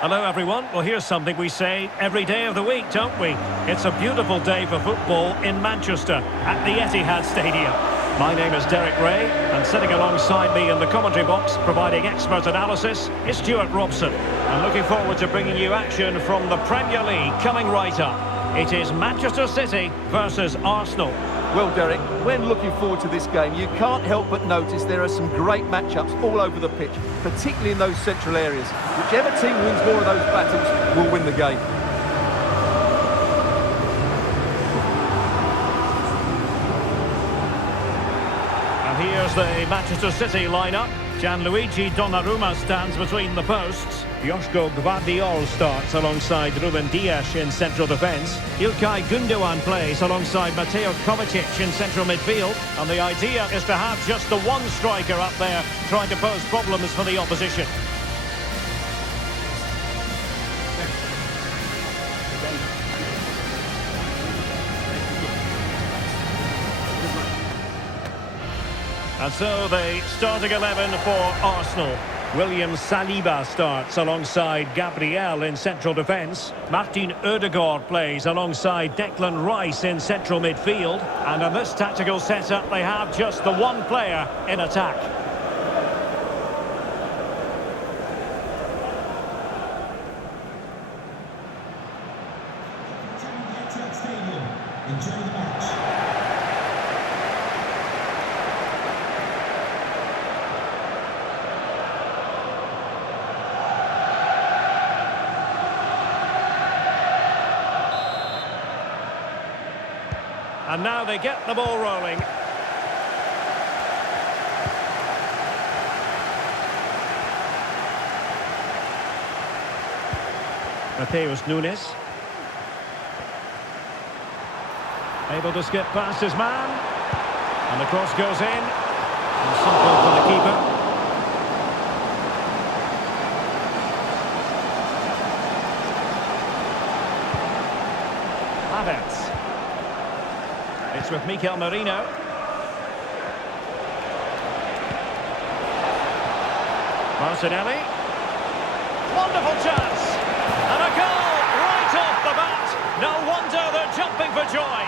Hello everyone. Well, here's something we say every day of the week, don't we? It's a beautiful day for football in Manchester at the Etihad Stadium. My name is Derek Ray, and sitting alongside me in the commentary box providing expert analysis is Stuart Robson. I'm looking forward to bringing you action from the Premier League coming right up. It is Manchester City versus Arsenal. Well, Derek, when looking forward to this game, you can't help but notice there are some great matchups all over the pitch, particularly in those central areas. Whichever team wins more of those battles will win the game. And here's the Manchester City lineup. Gianluigi Donnarumma stands between the posts. Joško Gvardiol starts alongside Ruben Dias in central defence. İlkay Gündoğan plays alongside Mateo Kovacic in central midfield. And the idea is to have just the one striker up there trying to pose problems for the opposition. And so the starting 11 for Arsenal. William Saliba starts alongside Gabriel in central defence. Martin Ødegaard plays alongside Declan Rice in central midfield. And in this tactical setup, they have just the one player in attack. Enjoy the match. And now they get the ball rolling. Mateus Nunes. Able to skip past his man. And the cross goes in. And simple for the keeper. Havertz. It's with Mikel Merino. Martinelli. Wonderful chance. And a goal right off the bat. No wonder they're jumping for joy.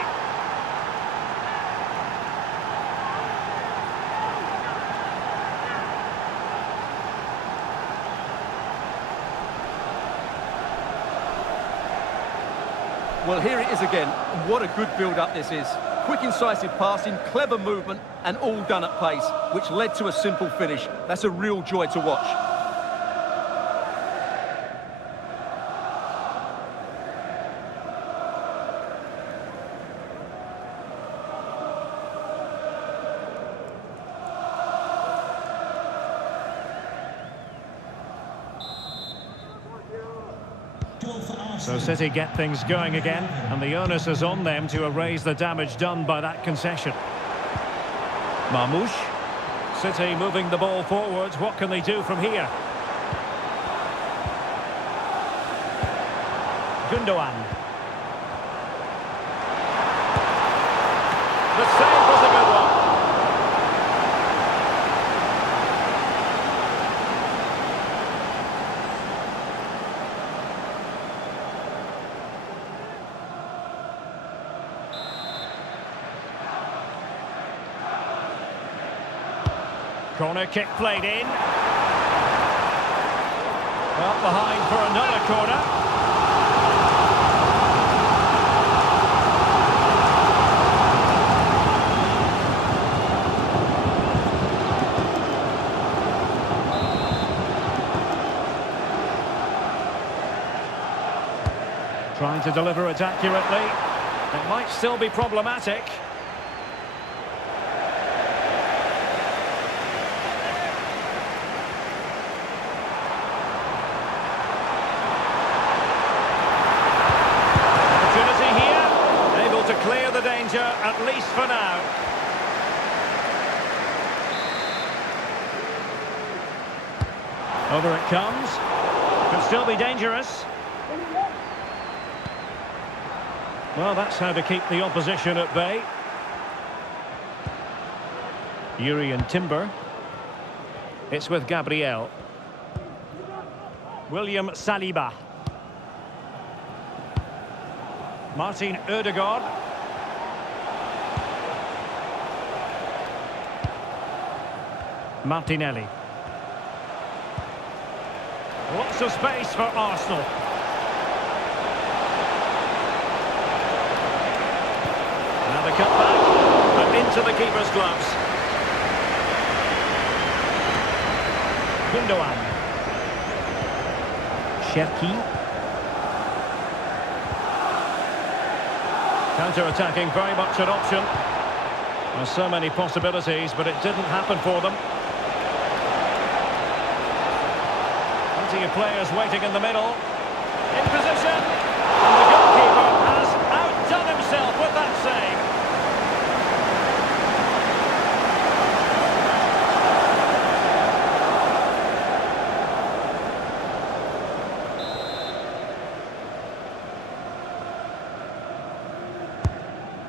Well, here it is again. What a good build-up this is. Quick, incisive passing, clever movement, and all done at pace, which led to a simple finish. That's a real joy to watch. So City get things going again, and the onus is on them to erase the damage done by that concession. Marmoush. City moving the ball forwards. What can they do from here? Gündoğan. The save was a good one. Corner kick played in. Well, behind for another corner. Trying to deliver it accurately. It might still be problematic. To clear the danger, at least for now. Over it comes. Could still be dangerous. Well, that's how to keep the opposition at bay. Yuri and Timber. It's with Gabriel. William Saliba. Martin Ødegaard. Martinelli. Lots of space for Arsenal. Now the cutback, but into the keeper's gloves. Gundogan. Cherki. Counter-attacking, very much an option. There's so many possibilities, but it didn't happen for them. Plenty of players waiting in the middle. In position. And the goalkeeper has outdone himself with that save.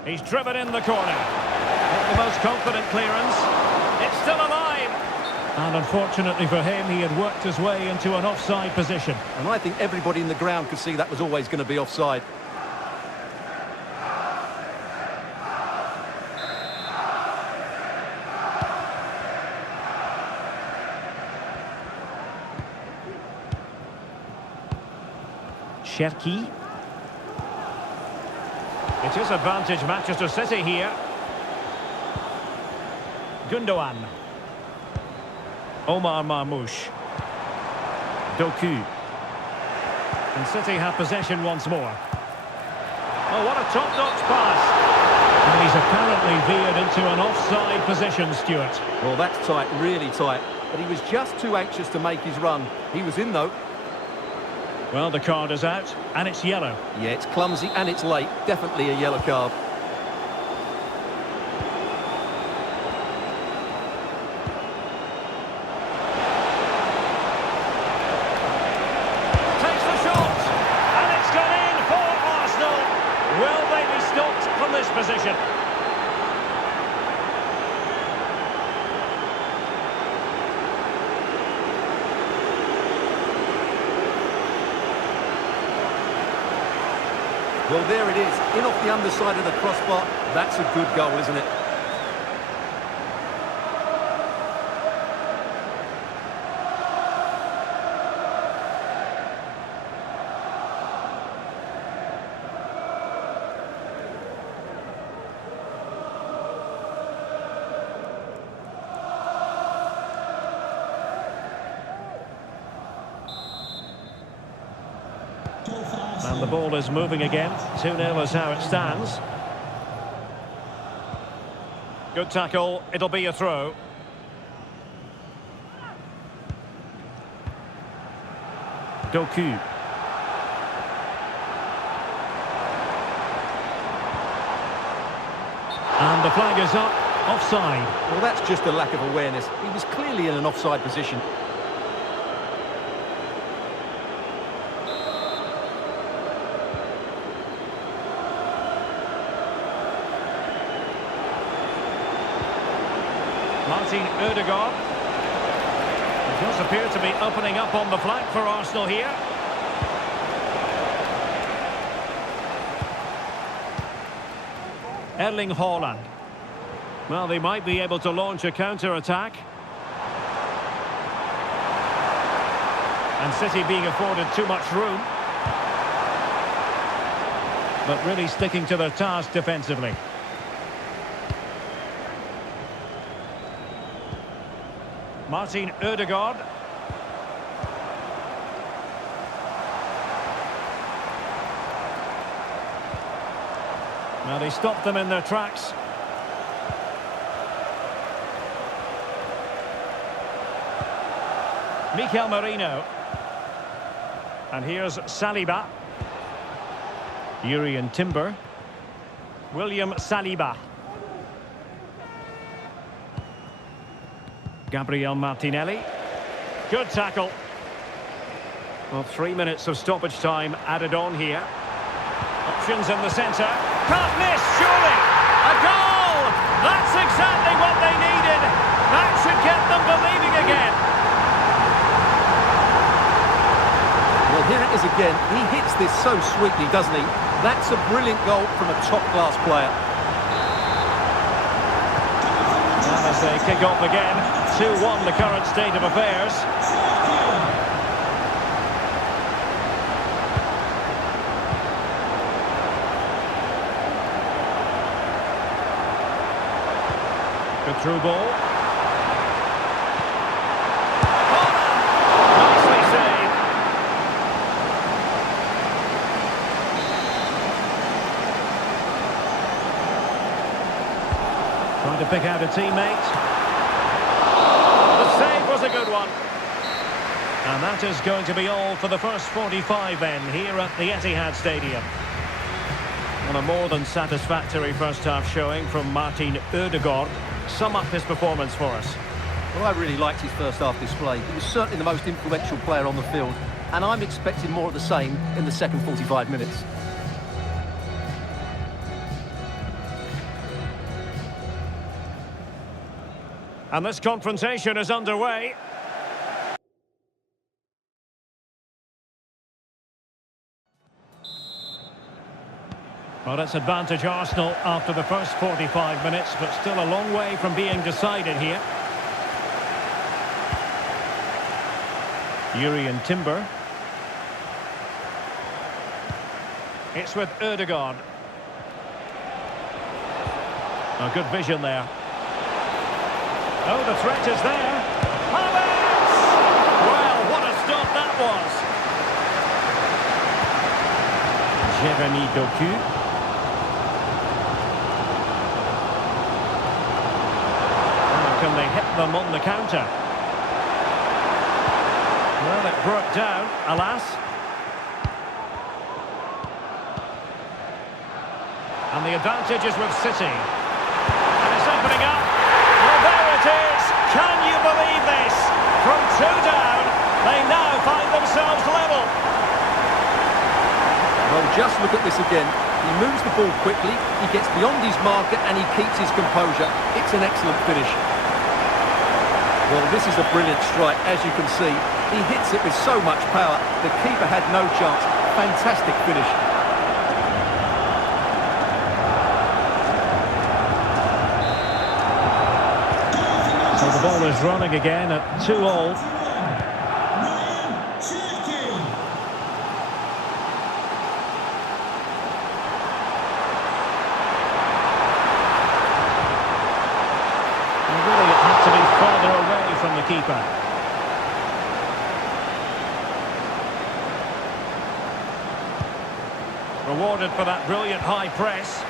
He's driven in the corner. Not the most confident clearance. It's still alive. And unfortunately for him, he had worked his way into an offside position. And I think everybody in the ground could see that was always going to be offside. Cherki. It is advantage Manchester City here. Gundogan. Omar Marmoush. Doku. And City have possession once more. Oh, what a top-notch pass. And he's apparently veered into an offside position, Stuart. Well, that's tight, really tight. But he was just too anxious to make his run. He was in, though. Well, the card is out, and it's yellow. Yeah, it's clumsy and it's late. Definitely a yellow card. Takes the shot, and it's gone in for Arsenal. Will they be stopped from this position? Well, there it is, in off the underside of the crossbar. That's a good goal, isn't it? And the ball is moving again. 2-0 is how it stands. Good tackle. It'll be a throw. Doku. And the flag is up. Offside. Well, that's just a lack of awareness. He was clearly in an offside position. Martin Ødegaard. It does appear to be opening up on the flank for Arsenal here. Erling Haaland. Well, they might be able to launch a counter-attack. And City being afforded too much room. But really sticking to their task defensively. Martin Ødegaard. Now they stopped them in their tracks. Mikel Merino. And here's Saliba. Yuri and Timber. William Saliba. Gabriel Martinelli. Good tackle. Well, 3 minutes of stoppage time added on here. Options in the centre. Can't miss, surely! A goal! That's exactly what they needed. That should get them believing again. it is again. He hits this so sweetly, doesn't he? That's a brilliant goal from a top-class player. And as they kick off again, 2-1 the current state of affairs. Good through ball. Nicely saved. Trying to pick out a teammate. The save was a good one. And that is going to be all for the first 45 then, here at the Etihad Stadium. And a more than satisfactory first-half showing from Martin Ødegaard. Sum up his performance for us. Well, I really liked his first-half display. He was certainly the most influential player on the field, and I'm expecting more of the same in the second 45 minutes. And this confrontation is underway. Well, it's advantage Arsenal after the first 45 minutes, but still a long way from being decided here. Urian Timber. It's with Ødegaard. A good vision there. Oh, the threat is there. Havertz! Well, what a stop that was. Jeremy Doku. Can they hit them on the counter? Well, it broke down, alas. And the advantage is with City. And it's opening up. Well, there it is. Can you believe this? From 2 down, they now find themselves level. Well, just look at this again. He moves the ball quickly, he gets beyond his marker, and he keeps his composure. It's an excellent finish. Well, this is a brilliant strike, as you can see. He hits it with so much power. The keeper had no chance. Fantastic finish. So the ball is running again at 2-2. Really, it had to be further away from the keeper. Rewarded for that brilliant high press.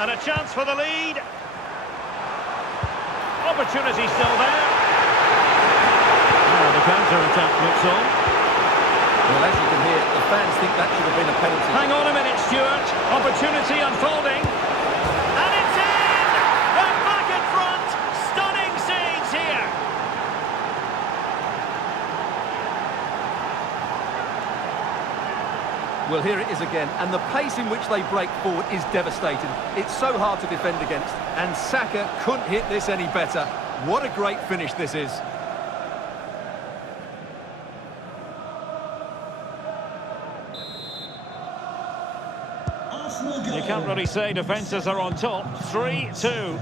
And a chance for the lead. Opportunity still there. Now the counter-attack looks on. Well, as you can hear, the fans think that should have been a penalty. Hang on a minute, Stuart. Opportunity unfolding. And it's in! They're back in front. Stunning scenes here. Well, here it is again, and the pace in which they break forward is devastating. It's so hard to defend against, and Saka couldn't hit this any better. What a great finish this is. You can't really say defences are on top. 3-2.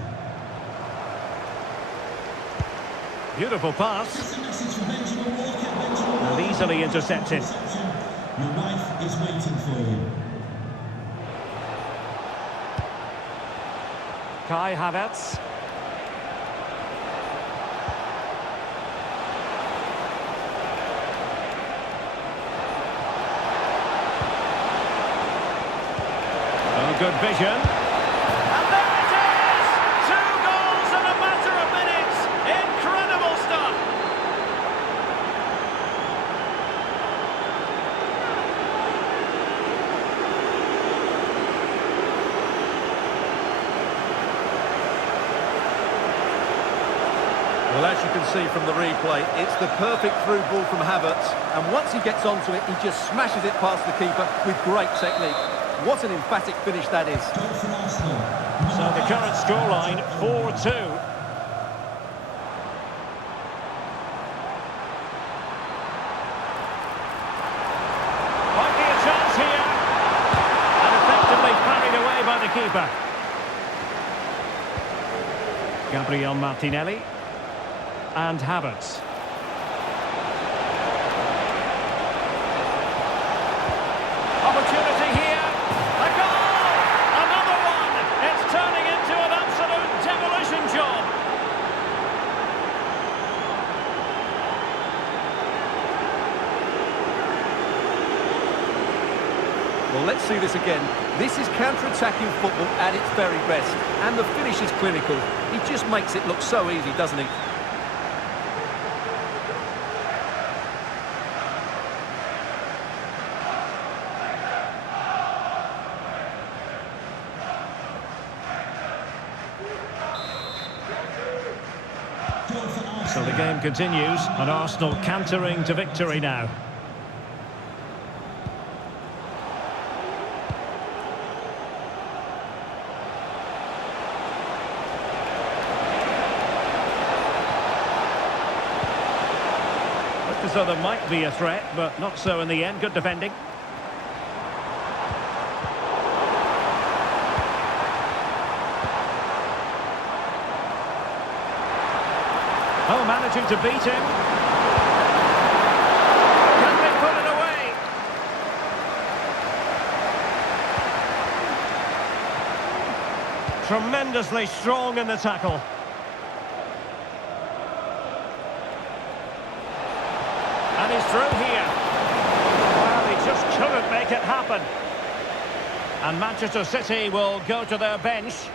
Beautiful pass. And easily intercepted. Your wife is waiting for you. Kai Havertz. Oh, good vision. And there it is! 2 goals in a matter of minutes. Incredible stuff. Well, as you can see from the replay, it's the perfect through ball from Havertz, and once he gets onto it, he just smashes it past the keeper with great technique. What an emphatic finish that is. So the current scoreline, 4-2. keeper. Gabriel Martinelli. And Havertz. Opportunity here. A goal! Another one! It's turning into an absolute demolition job. Well, let's see this again. This is counter-attacking football at its very best. And the finish is clinical. He just makes it look so easy, doesn't he? So the game continues, and Arsenal cantering to victory now. Looked as though there might be a threat, but not so in the end. Good defending. Oh, managing to beat him. Can they put it away? Tremendously strong in the tackle. And he's through here. Well, he just couldn't make it happen. And Manchester City will go to their bench.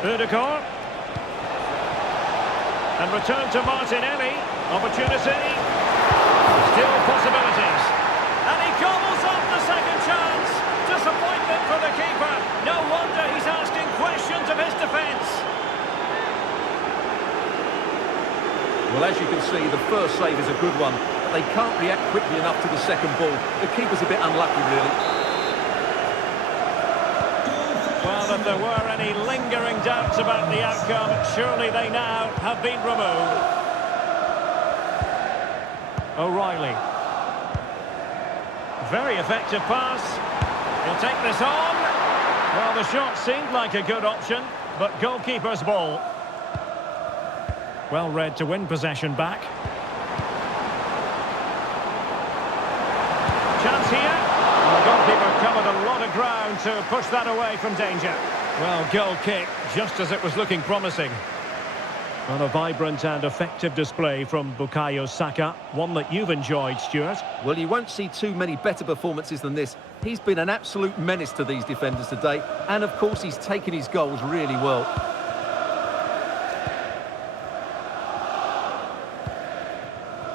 Ødegaard. And return to Martinelli. Opportunity. Still possibilities. And he gobbles up the second chance. Disappointment for the keeper. No wonder he's asking questions of his defence. Well, as you can see, the first save is a good one. But they can't react quickly enough to the second ball. The keeper's a bit unlucky, really. Well, if there were any lingering doubts about the outcome, surely they now have been removed. O'Reilly. Very effective pass. He'll take this on. Well, the shot seemed like a good option, but goalkeeper's ball. Well read to win possession back. Chance here. And the goalkeeper covered a lot of ground to push that away from danger. Well, goal kick, just as it was looking promising. Well, a vibrant and effective display from Bukayo Saka, one that you've enjoyed, Stuart. Well, you won't see too many better performances than this. He's been an absolute menace to these defenders today, and of course he's taken his goals really well.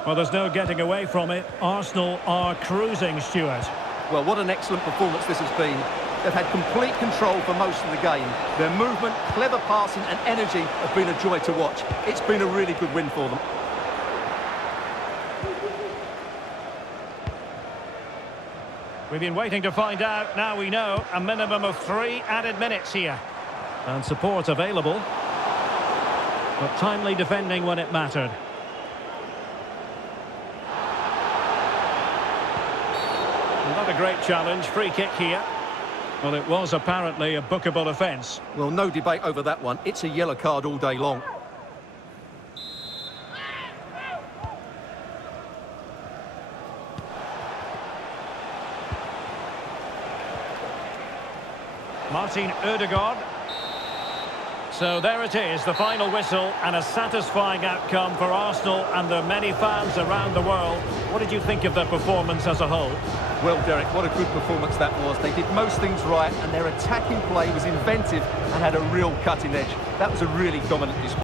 Well, there's no getting away from it. Arsenal are cruising, Stuart. Well, what an excellent performance this has been. They've had complete control for most of the game. Their movement, clever passing and energy have been a joy to watch. It's been a really good win for them. We've been waiting to find out. Now we know a minimum of 3 added minutes here. And support available. But timely defending when it mattered. Not a great challenge. Free kick here. Well, it was apparently a bookable offence. Well, no debate over that one. It's a yellow card all day long. Martin Ødegaard. So there it is, the final whistle, and a satisfying outcome for Arsenal and the many fans around the world. What did you think of their performance as a whole? Well, Derek, what a good performance that was. They did most things right, and their attacking play was inventive and had a real cutting edge. That was a really dominant display.